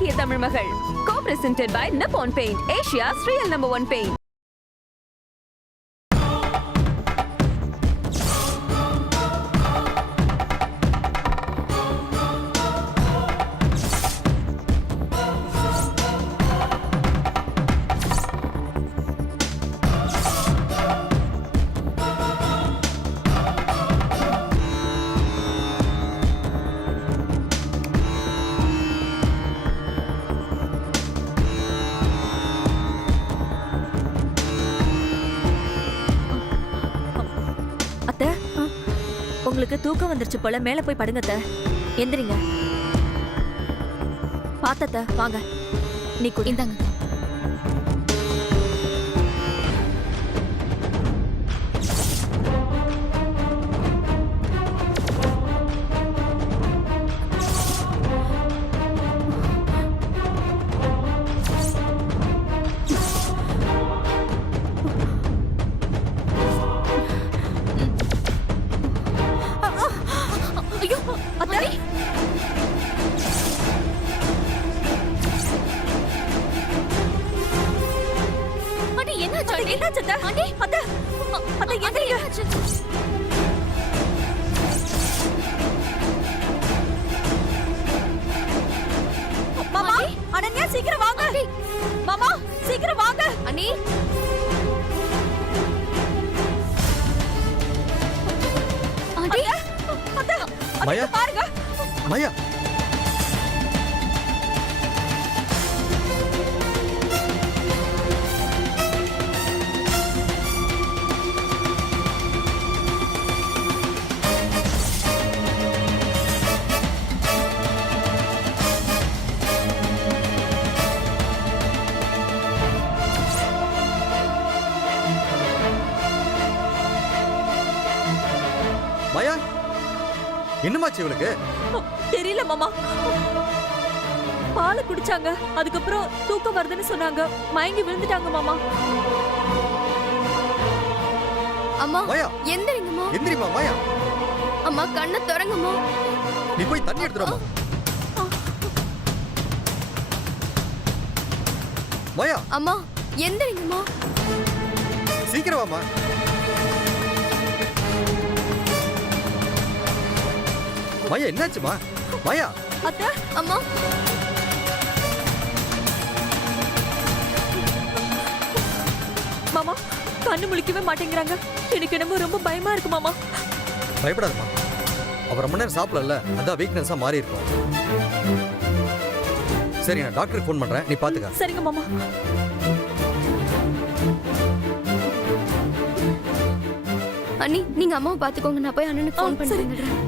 அழகிய தமிழ் மகள். Co-presented by Nippon Paint, Asia's real #1 paint. உங்களுக்கு தூக்கம் வந்துருச்சு போல, மேல போய் படுங்க. எந்திரிங்க. பாத்தத்த வாங்க. நீ குடிந்தாங்க. சீக்கிரம் வாங்க மாமா, சீக்கிரம் வாங்க அண்ணி. மாயா, பாருங்க மாயா. மாயா, என்னமாச்சு இவளுக்கு? தெரியல மாமா. பாலை குடிச்சாங்க, அதுக்கப்புறம் தூக்கம் வருதுன்னு சொன்னாங்க, மயங்கி விழுந்துட்டாங்க மாமா. அம்மா மாயா, எந்திரிங்கம்மா. எந்திரிமா மாயா. அம்மா கண்ணை திறங்கம்மா. நீ போய் தண்ணி எடுத்துறமா. மாயா, அம்மா எந்திரிங்கம்மா. சீக்கிரம் வாமா. மாயா, என்னாச்சுமா? மாயா. அத்தை. அம்மா. மாமா கண்ணு முழிக்கவே மாட்டேங்கிறாங்க. எனக்கு என்னமோ ரொம்ப பயமா இருக்கு மாமா. பயப்படாதம்மா, அவர் ரொம்ப நேரம் சாப்பிடல, அதான் வீக்னஸா மாறி இருக்கும். சரி, நான் டாக்டருக்கு ஃபோன் பண்றேன், நீ பாத்துக்க. சரிங்க மாமா. அண்ணி நீங்க அம்மாவை பாத்துக்கோங்க, நான் போய் அண்ணனுக்கு ஃபோன் பண்ணி வந்துடுறேன்.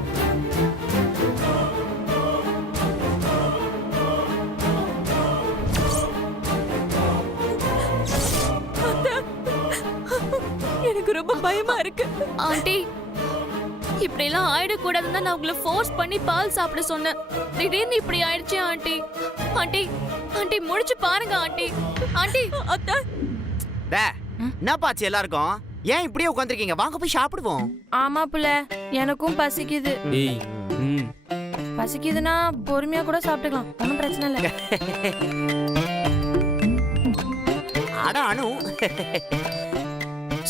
எனக்கு ரொம்ப பயமா இருக்கு. ஆண்டி, இப்படி எல்லாம் ஆயிடக்கூடாதுன்னு நான் உங்களை ஃபோர்ஸ் பண்ணி பால் சாப்பிட சொன்னேன். திடீர்னு இப்படி ஆயிடுச்சு ஆண்டி. ஆண்டி ஆண்டி முடிச்சு பாருங்க ஆண்டி. ஆண்டி. அத்தை. என்னப்பாச்சு எல்லாருக்கும்? ஏன் இப்படியே உட்காந்துருக்கீங்க? வாங்க போய் சாப்பிடுவோம். ஆமா புள்ள, எனக்கும் பசிக்குது. பசிக்குதுன்னா பொறுமையா கூட சாப்பிட்டுக்கலாம், ஒன்றும் பிரச்சனை இல்லை. அட அனு,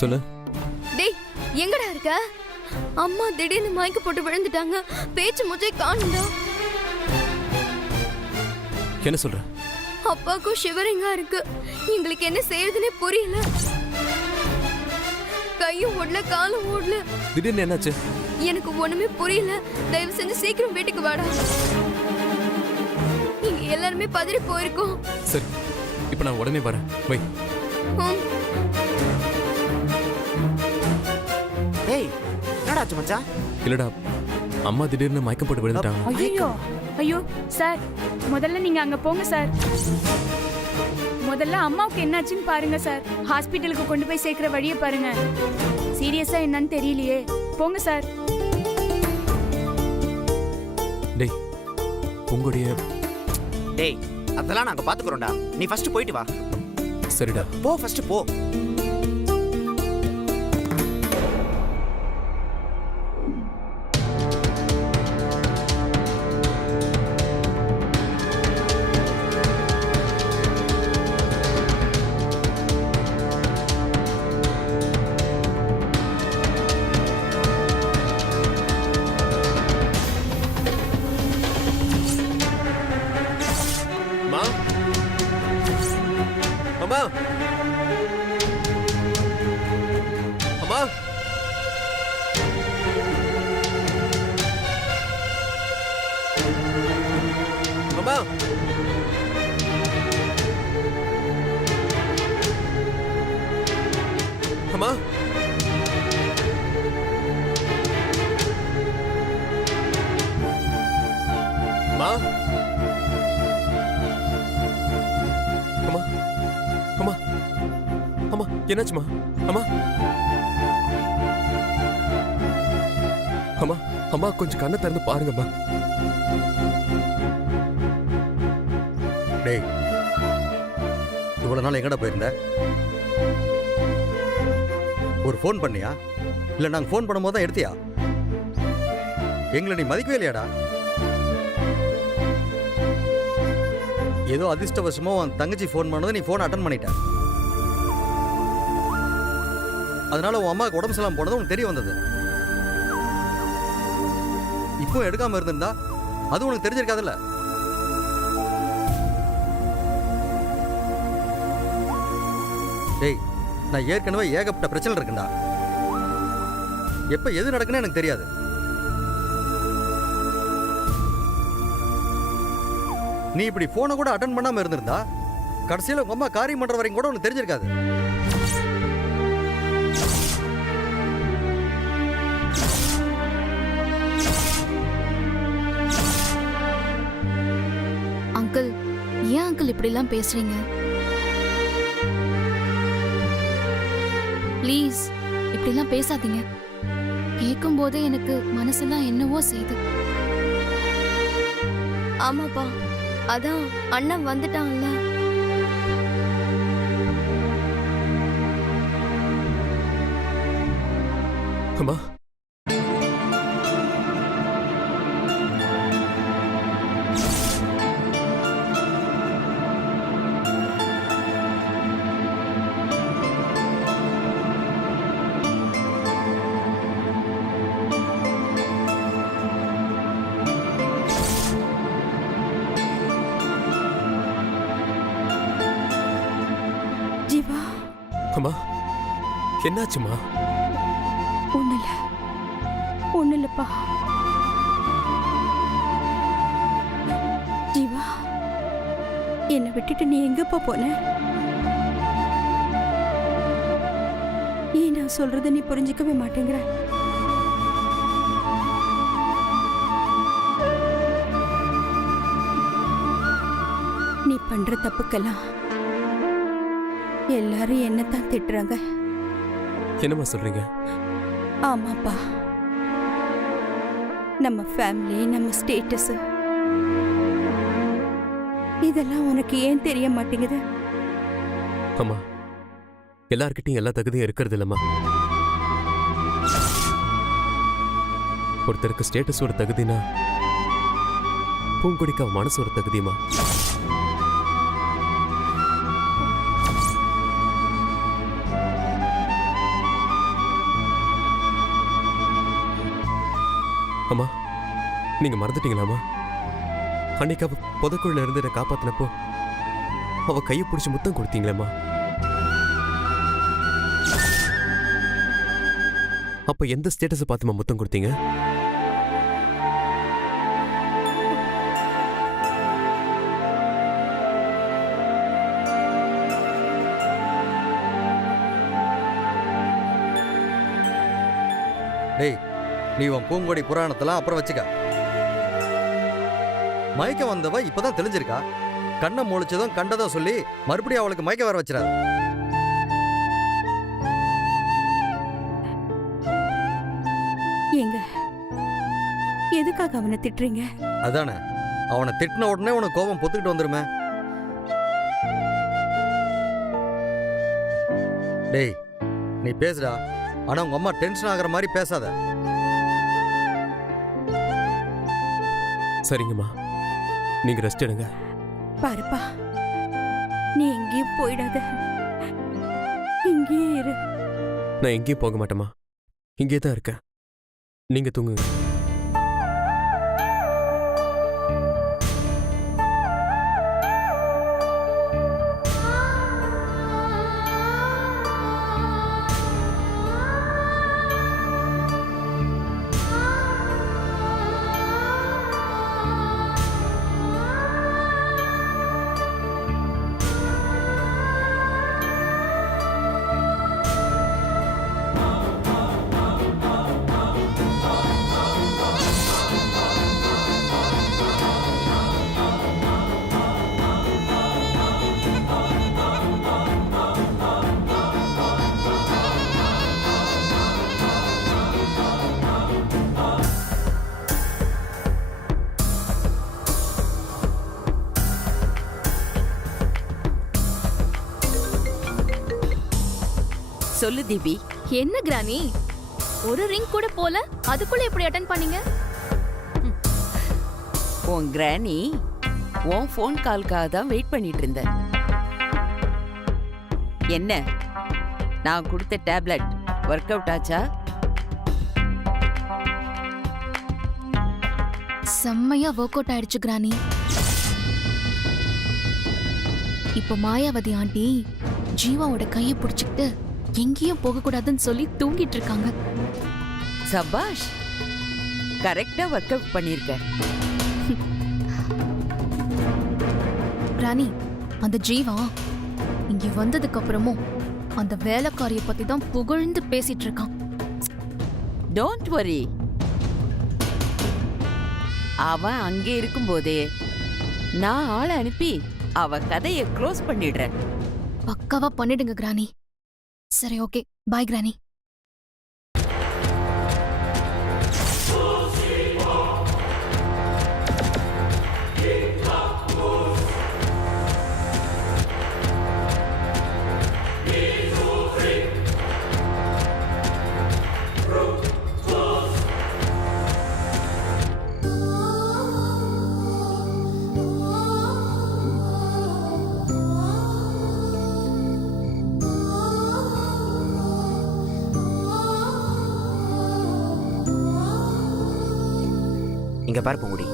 சொல்லு. டேய் எங்கடா இருக்க? அம்மா திடீர்னு மயக்க போட்டு விழுந்துட்டாங்க, பேச்சு மூச்சை காணும்டா. என்ன சொல்ற? அப்பாக்கும் ஷிவரிங்கா இருக்கு, எங்களுக்கு என்ன செய்யறதுன்னே புரியல. கையும் ஓடல, காலும் ஓடல. திடீர்னு என்னாச்சு? எனக்கு ஒண்ணுமே புரியல. தயவு செஞ்சு சீக்கிரம் வீட்டுக்கு வாடா. இங்க எல்லாருமே பதறி போயிருக்கோம். சரி, இப்ப நான் உடனே வரேன். வை. டேய் என்னடாச்சு மச்சான்? இல்லடா, அம்மா திடீர்னு மயக்கம் போட்டு விழுந்துட்டாங்க. ஐயோ ஐயோ சார், முதல்ல நீங்க அங்க போங்க சார். முதல்ல அம்மாவுக்கு என்னாச்சுன்னு பாருங்க சார். ஹாஸ்பிட்டலுக்கு கொண்டு போய் சேர்க்கிற வழியை பாருங்க. சீரியஸா என்னன்னு தெரியலையே. போங்க சார். டேய் உங்களுடைய. டேய் அதெல்லாம் நாங்க பாத்துக்கிறோம்டா, நீ ஃபர்ஸ்ட் போயிட்டு வா. சரிடா, போ ஃபர்ஸ்ட் போ. அம்மா அம்மா அம்மா அம்மா அம்மா என்னாச்சுமா அம்மா அம்மா அம்மா கொஞ்சம் கண்ணை திறந்து பாருங்கம்மா டேய் இவ்வளவு நாள் எங்கடா போயிருந்த? ஒரு ஃபோன் பண்ணியா இல்ல நாங்க ஃபோன் பண்ணும்போது தான் எடுத்தியா? எங்களை நீ மதிக்கவே இல்லையாடா? ஏதோ அதிர்ஷ்டவசமோ உன் தங்கச்சி ஃபோன் பண்ணது நீ ஃபோன் அட்டன் பண்ணிட்ட. அதனால உன் அம்மாவுக்கு உடம்பு சரியில்லாம போனது உனக்கு தெரிய வந்தது. இப்போ எடுக்காம இருந்திருந்தா அது உனக்கு தெரிஞ்சிருக்காதுல்ல. டேய் நான் ஏற்கனவே ஏகப்பட்ட பிரச்சனை இருக்குண்டா. எப்ப எது நடக்குன்னு எனக்கு தெரியாது. நீ இப்படி போனை கூட அட்டன் பண்ணாம இருந்திருந்தா கடைசியில உங்க அம்மா காரியம் பண்ற வரைக்கும் கூட உனக்கு தெரிஞ்சிருக்காது. அங்கிள், ஏன் அங்கிள் இப்படி எல்லாம் பேசுறீங்க? ப்ளீஸ் இப்படி எல்லாம் பேசாதீங்க. கேட்கும் போதே எனக்கு மனசெல்லாம் என்னவோ செய்யுது. ஆமாப்பா, அதான் அண்ணன் வந்துட்டான்ல. அம்மா ஜீவா, அம்மா என்னாச்சுமா? ஒண்ணு இல்லப்பா. ஜீவா, என்னை விட்டுட்டு நீ எங்கப்பா போன? ஏன் நான் சொல்றத நீ புரிஞ்சுக்கவே மாட்டேங்கிற? நீ பண்ற தப்புக்கெல்லாம் எல்லாரும் என்னத்தான் திட்டுறாங்க. என்னம்மா சொல்றீங்க? ஆமாப்பா, நம்ம ஃபேமிலி, நம்ம ஸ்டேட்டஸ் இதெல்லாம் உனக்கு ஏன் தெரிய மாட்டேங்குது? அம்மா எல்லார்கிட்டையும் எல்லா தகுதியும் இருக்கிறது இல்லம்மா. ஒருத்தருக்கு ஸ்டேட்டஸ் ஒரு தகுதினா பூங்கொடிக்கு அவன் மனசு ஒரு தகுதியுமா? அம்மா நீங்க மறந்துட்டீங்களாம்மா? அன்னைக்கு அவ புதக்குள்ள இருந்து என்னை காப்பாத்தினப்போ அவ கையை பிடிச்சி முத்தம் கொடுத்தீங்களேம்மா. அப்ப எந்த ஸ்டேட்டஸை பார்த்துமா முத்தம் கொடுத்தீங்க? டேய் நீ உன் பூங்கொடி புராணத்தெல்லாம் அப்புறம் வச்சுக்க. மயக்கம் வந்தவ இப்பதான் தெளிஞ்சிருக்கா. கண்ணை முழிச்சதும் கண்டதும் சொல்லி மறுபடியும் அவளுக்கு மயக்க வர வச்சிடாது. ஏங்க, எதுக்காக அவனை திட்டுறீங்க? அதானே, அவனை திட்டின உடனே உனக்கு கோபம் பொத்துக்கிட்டு வந்துருமே. டேய் நீ பேசுடா, ஆனா உங்க அம்மா டென்ஷன் ஆகுற மாதிரி பேசாத. சரிங்கம்மா, நீங்க ரெஸ்ட் எடுங்க. பாருப்பா, நீ எங்கேயும் போயிடாத, இங்கேயே இரு. நான் எங்கேயும் போக மாட்டேம்மா, இங்கே தான் இருக்கேன். நீங்க தூங்குங்க. சொல்லு தீபி. என்ன கிரானி, ஒரு ரிங் கூட போல, அதுக்குள்ள எப்படி அட்டென்ட் பண்ணீங்க? உன் கிராணி உன் ஃபோன் கால்க்காக தான் வெயிட் பண்ணிட்டு இருந்தேன். என்ன, நான் கொடுத்த டேப்லெட் ஒர்க் அவுட் ஆச்சா? செம்மையா ஒர்க் அவுட் ஆயிடுச்சு கிரானி. இப்போ மாயாவதி ஆண்டி ஜீவாவோட கையை பிடிச்சிக்கிட்டு எங்கேயும் போக கூடாதுன்னு சொல்லி தூங்கிட்டு இருக்காங்க. சபாஷ், கரெக்டா ஒர்க் அவுட் பண்ணிருக்க. ராணி, அந்த ஜீவா இங்க வந்ததுக்கு அப்புறமும் அந்த வேலைக்காரிய பத்தி தான் புகழ்ந்து பேசிட்டு இருக்கான். டோன்ட் வரி, அவன் அங்கே இருக்கும்போதே நான் ஆளை அனுப்பி அவ கதையை க்ளோஸ் பண்ணிடுறேன். பக்காவா பண்ணிடுங்க கிரானி. சரி, ஓகே, பாய் கிரானி. இங்க பாரு பூங்குடி,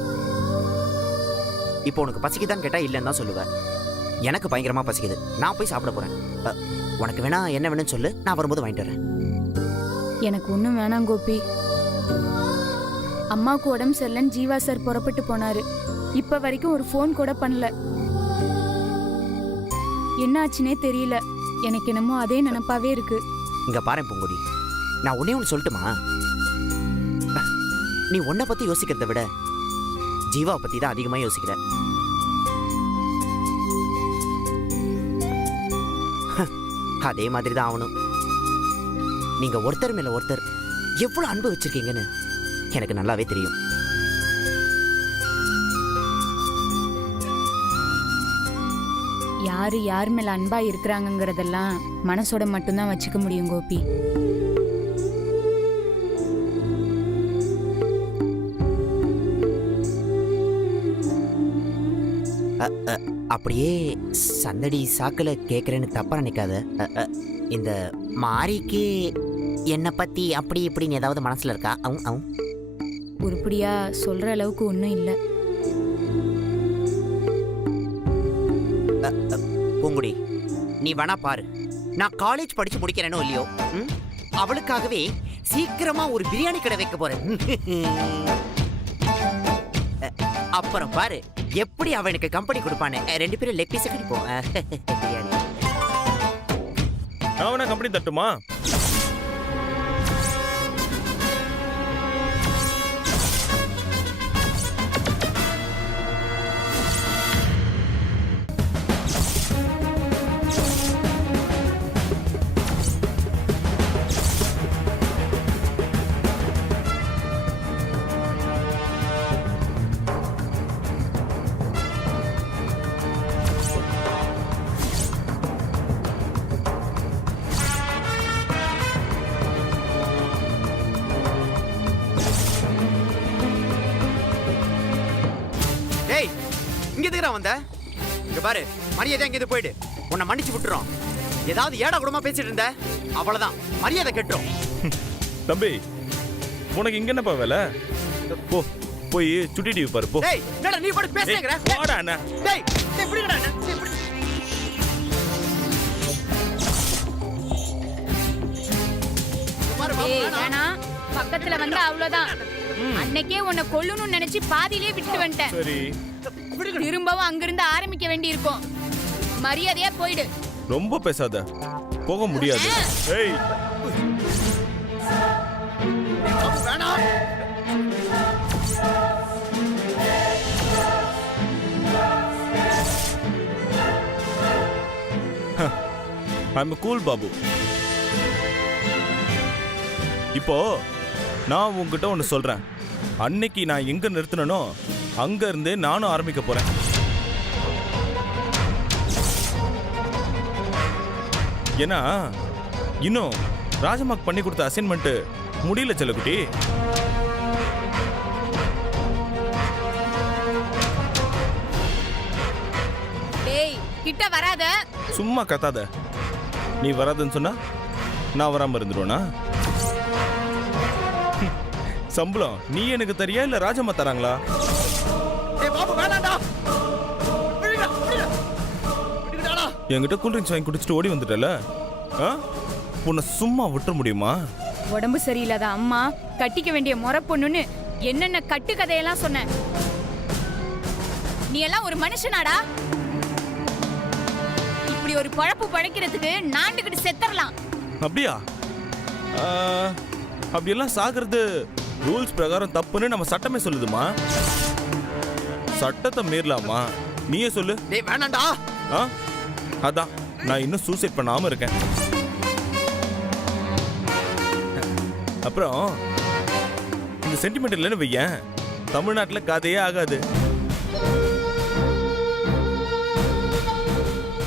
இப்போ உனக்கு பசிக்குதான்னு கேட்டா இல்லைன்னு தான் சொல்லுவேன். எனக்கு பயங்கரமா பசிக்குது, நான் போய் சாப்பிட போறேன். உனக்கு வேணா என்ன வேணும்னு சொல்லு, நான் வரும்போது வாங்கிட்டு வரேன். எனக்கு ஒன்றும் வேணாம் கோபி. அம்மாவுக்கு உடம்பு சரியில்லைன்னு ஜீவா சார் புறப்பட்டு போனாரு. இப்ப வரைக்கும் ஒரு ஃபோன் கூட பண்ணல. என்ன ஆச்சுனே தெரியல. எனக்கு என்னமோ அதே நினைப்பாவே இருக்கு. இங்க பாரு பூங்குடி, நான் ஒன்னே ஒன்று சொல்லட்டுமா? நீ உன்னை பத்தி யோசிக்கிறத விட ஜீவாவை பத்தி தான் அதிகமா யோசிக்கிற. அதே மாதிரி தான் ஆகணும். நீங்க ஒருத்தர் மேல ஒருத்தர் எவ்வளவு அன்பு வச்சிருக்கீங்கன்னு எனக்கு நல்லாவே தெரியும். யாரு யார் மேல அன்பா இருக்கிறாங்கிறதெல்லாம் மனசோட மட்டும்தான் வச்சுக்க முடியும் கோபி. அப்படியே சந்தடி சாக்குல கேட்கறேன்னு தப்பா நினைக்காத. இந்த மாரிக்கு என்னை பத்தி அப்படி இப்படின்னு ஏதாவது மனசுல இருக்கா? அவன் உருப்படியா சொல்ற அளவுக்கு ஒன்றும் இல்லை. பூங்குடி, நீ வேணா பாரு, நான் காலேஜ் படிச்சு முடிக்கிறேனோ இல்லையோ, அவளுக்காகவே சீக்கிரமா ஒரு பிரியாணி கடை வைக்க போறேன். அப்புறம் பாரு எப்படி அவனுக்கு கம்பெனி கொடுப்பானே. 2 பேரும் லெக் பீஸ் கடிப்போம். பிரியாணி அவனா கம்பெனி தட்டுமா? வந்த இங்க பாரு, மரியாதை எங்க போயிடு. உன்னை மன்னிச்சு விட்டுறோம். ஏதாவது ஏடா கூடமா பேசிட்டு இருந்த அவ்வளவுதான், மரியாதை கெட்டுரும். தம்பி, உனக்கு இங்க என்னப்பா வேலை? போ, போய் சுட்டி டிவி பாரு போ. டேய், என்னடா நீ பாட்டு பேசுறீங்கற? போடா அண்ணா. டேய், எப்படிடா அண்ணா? வேணா, பக்கத்துல வந்து அவ்வளவுதான். அன்னைக்கே உன்னை கொல்லணும்னு நினைச்சு பாதியிலே விட்டு வந்துட்டேன். சரி, திரும்பவும் அங்கிருந்து ஆரம்பிக்க வேண்டி இருக்கும். மரியாதையா போயிடு. ரொம்ப பேசாத, போக முடியாது. ஏய், I'm a cool பாபு. இப்போ நான் உங்ககிட்ட ஒன்று சொல்றேன். அன்னைக்கு நான் எங்க நிறுத்தினோ அங்க இருந்தே நானும் ஆரம்பிக்க போறேன். ஏன்னா இன்னும் ராஜமாக்கு பண்ணி கொடுத்த அசைன்மெண்ட் முடியல செல்லக்குட்டி. டேய் கிட்ட வராத. சும்மா கத்தாத. நீ வராதுன்னு சொன்னா நான் வராம இருந்துருவேனா? சம்பளம் நீ எனக்கு தரியா இல்ல ராஜம்மா தராங்களா? என்கிட்ட கூல்ட்ரிங்க்ஸ் வாங்கி குடிச்சிட்டு ஓடி வந்துட்டல, உன்னை சும்மா விட்டுற முடியுமா? உடம்பு சரியில்லாத அம்மா கட்டிக்க வேண்டிய முறை பொண்ணுன்னு என்னென்ன கட்டு கதையெல்லாம் சொன்ன. நீ எல்லாம் ஒரு மனுஷனாடா? இப்படி ஒரு பழப்பு பழைக்கிறதுக்கு நாண்டுகிட்டு செத்தரலாம். அப்படியா? அப்படியெல்லாம் சாகிறது ரூல்ஸ் பிரகாரம் தப்புன்னு நம்ம சட்டமே சொல்லுதுமா. சட்டத்தை மீறலாமா? நீயே சொல்லு. வேணாண்டா. அதான் நான் இன்னும் சூசைட் பண்ணாம இருக்கேன். அப்புறம் இந்த சென்டிமெண்ட் இல்லைன்னு வையேன், தமிழ்நாட்டில் கதையே ஆகாது.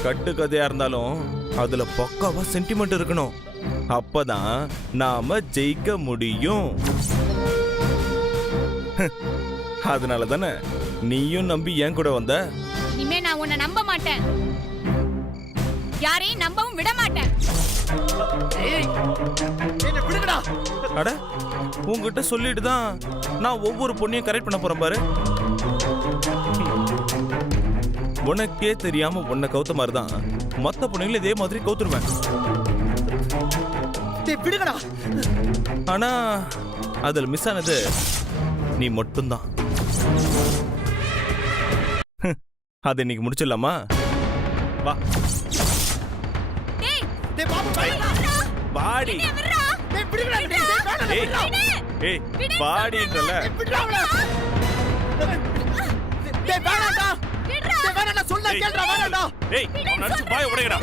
கட்டு கதையா இருந்தாலும் அதுல பக்காவா சென்டிமெண்ட் இருக்கணும். அப்பதான் நாம ஜெயிக்க முடியும். அதனால தானே நீயும் நம்பி என் கூட வந்த. இனிமே நான் உன்னை நம்ப மாட்டேன், யாரையும் நம்பவும் விட மாட்டேன். அட, உங்ககிட்ட சொல்லிட்டு தான் நான் ஒவ்வொரு பொண்ணையும் கரெக்ட் பண்ண போறேன் பாரு. உனக்கே தெரியாம உன்னை கவுத்த மாதிரி தான் மத்த பொண்ணுங்களை இதே மாதிரி கவுத்துருவேன். ஆனா அதுல மிஸ் ஆனது நீ மட்டும்தான். அதை இன்னைக்கு முடிச்சிடலாமா? வா பாடி. பாடின்றல பாய உடையடா.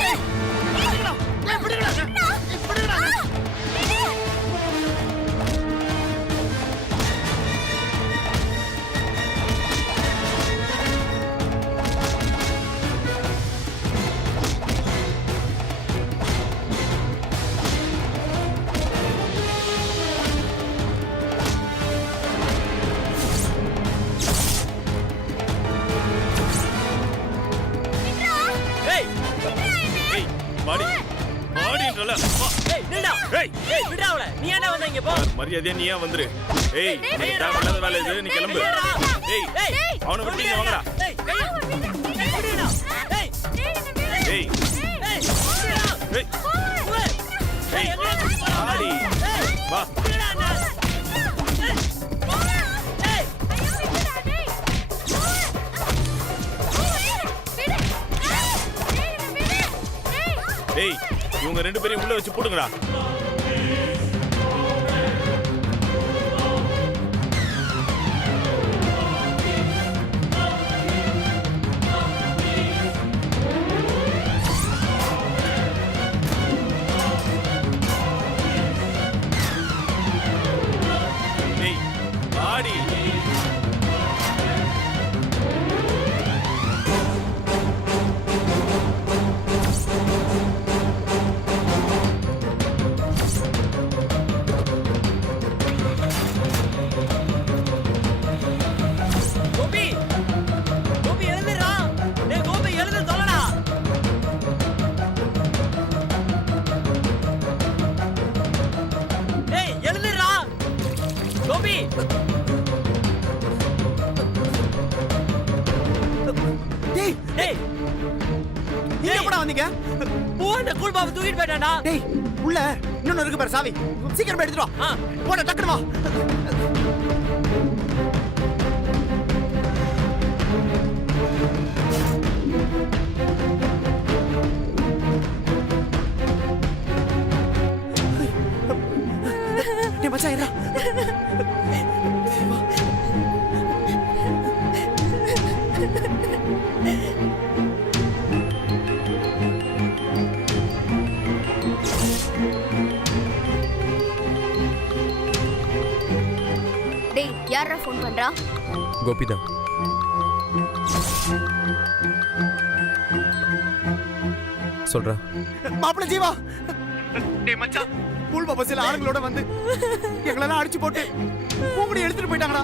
மரியாதையா நீ ஏன் வந்துரு. ஏய், தேவையில்லாத வேலை இது, நீ கிளம்பு. ஏய், அவனை விட்டு இங்க வாங்கடா. ஏய், ஆடி வா. ஏய், இவங்க ரெண்டு பேரையும் உள்ள வச்சு போடுங்கடா. உள்ள இன்னொன்னு இருக்கு பாரு சாவி. சீக்கிரம் எடுத்துட்டு வா. போட டக்குனு வா. டேய் மச்சான் இருடா. டேய் யாரா ஃபோன் பண்றா? கோபிதா. சொல்றா. மாப்பிள்ள ஜீவா, டேய் மச்சான் பூல்பா பஸ்ல ஆளுங்களோட வந்து எங்களெல்லாம் அடிச்சு போட்டு உங்களை எடுத்துட்டு போயிட்டாங்கடா